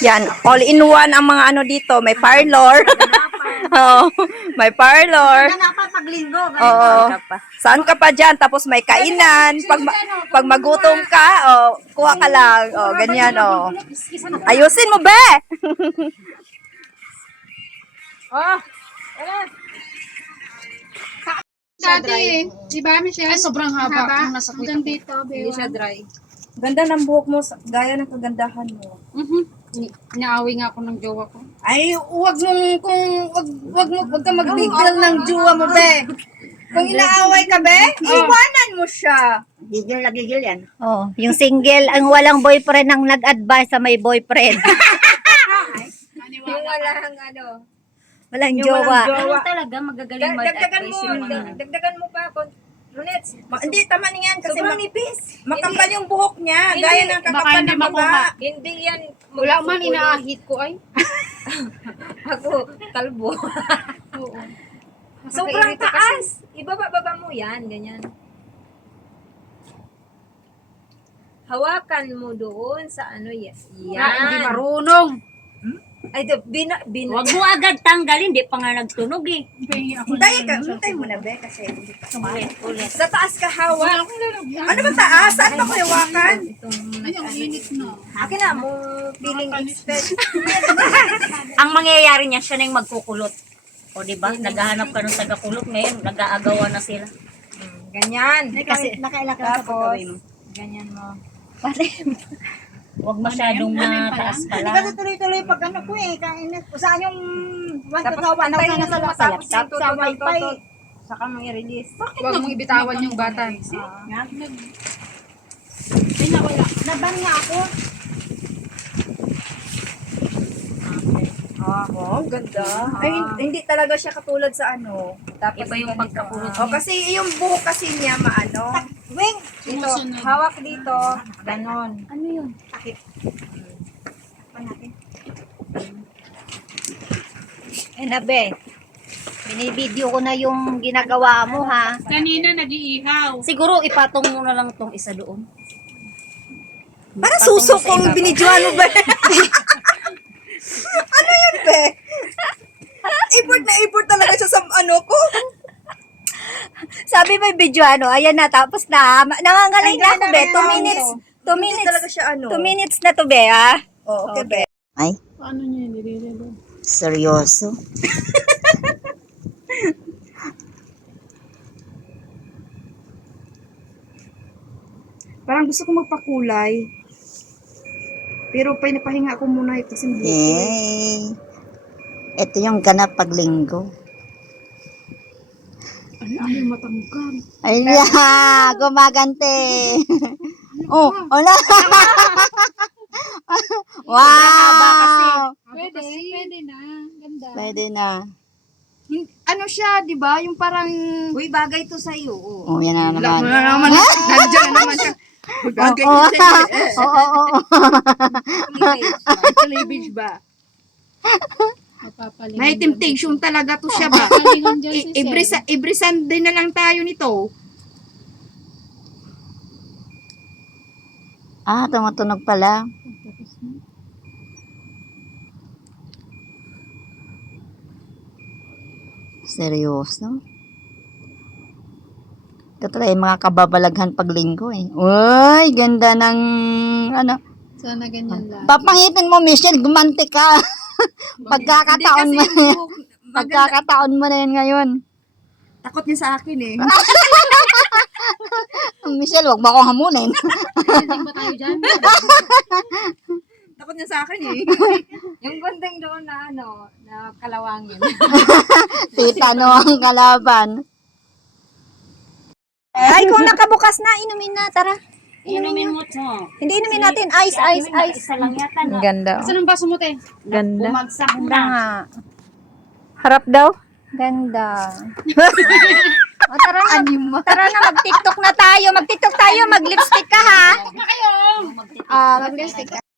Yan, all-in-one ang mga ano dito. May parlor. Oo, may parlor. Oo. Saan ka pa dyan? Tapos may kainan. Pag magutom ka, kuha ka lang. Ganyan, Ayusin mo, be! Dati, di ba, Michelle? Ay, sobrang haba. Yung nasa Hanggang dito, Hindi siya Bewa. dry. Ganda ng buhok mo, gaya ng kagandahan mo. Inaaway nga ako ng jowa ko. Ay, wag ka magbigil ng jowa mo, be. Kung inaaway ka, be, iwanan mo siya. Gigil na gigil yan. Oh, yung single, ang walang boyfriend ang nag-advise sa may boyfriend. Yung walang Walang jowa. Pero talaga magagaling dagdagan mo pa. Lunets. Hindi, tama niyan. Kasi nipis. Makapal yung buhok niya. Gaya ng kakapal ng baba. Hindi yan. Wala man, inaahit ko ay. Ako, kalbo. Oo. Sobrang taas. Ibaba-baba mo yan. Ganyan. Hawakan mo doon sa ano yan. Hindi marunong. Ay, Huwag mo agad tanggalin, di pa nga nagtunog eh. Hintay mo na, be, kasi ulit. Sa taas ka hawak. Ano ba taas? Saan ba ko hawakan? Ay, ang init na. Akin na, mo feeling expect. Ang mangyayari niya, siya na yung magkukulot. O di ba? Naghahanap ka ng tagakulot ngayon, nag-aagawan na sila. Ganyan. Kasi nakailan ka sa pagkawin mo. Ganyan mo. Huwag masyadong mataas pa Hindi lang. kasi tuloy-tuloy pag ano ko eh, kainis. Kung saan yung Tapos wantutawan antayin na mo sa matapos laptop, sa wifi. Saka mo i-release. Huwag mong ibitawan yung bata. Naban nga ako. Ang ganda. Ay, hindi talaga siya katulad sa ano. Tapos Iba yung pagkakulot Oh, kasi yung buhok kasi niya maano. Wing! Dito, hawak dito. Ganon. Ano yun? Eh, nabe. Binibideo ko na yung ginagawa mo, ha? Kanina, nag-iihaw. Siguro ipatong mo na lang tong isa doon. Para suso kung binidyoan mo ba? Ano yun, be? Import na import talaga siya sa ano ko. Sabi mo yung video, ayan na, tapos na. Nangangalay na ako, be. 2 minutes. 2 Hindi minutes. talaga siya ano. 2 minutes na to, be, ha? Oh, okay, be. Ay, Paano niya nilililo? seryoso. Parang gusto ko magpakulay. Pero pinapahinga ko muna ito kasi buhok. Eh, ito yung ganap pag linggo. Ano yung mata mo ka? Ay, gumagante. Oh, wala. Wow. Pwede na. Ganda. Pwede na. Ano siya, di ba? Yung parang... Uy, bagay to sa iyo. Oh, yan na naman. Nandiyan na naman siya. Bagay Oo, to sa iyo. oo, oo. Cleavage ba? Mapapalingan. May temptation talaga to siya ba? Mapapalingan dyan si Sir. Every Sunday na lang tayo nito. Ah, tumutunog pala. Seryoso? Ito talaga yung mga kababalaghan pag linggo eh. Uy, ganda ng ano. Sana ganyan lang. Papangitin mo, Michelle, gumanti ka. Pagkakataon mo. Pagkakataon mo na yan ngayon. Takot niya sa akin eh. Michelle, wag mo akong hamunin. Pwede ba tayo dyan? Takot niya sa akin eh. Yung gunting doon na ano, na kalawangin. Tita, no ang kalaban. Ay, kung nakabukas na, inumin na, tara. Inumin mo to. Hindi inumin natin. Ice. Isa lang yata, no? Ganda. Saan ang baso mo, te? Ganda. Bumagsak Ganda na. nga. Harap daw? Ganda. O, tara na. Tara na, mag-tiktok na tayo. Mag-tiktok tayo, mag-lipstick ka, ha? Kayo! Mag-lipstick ka.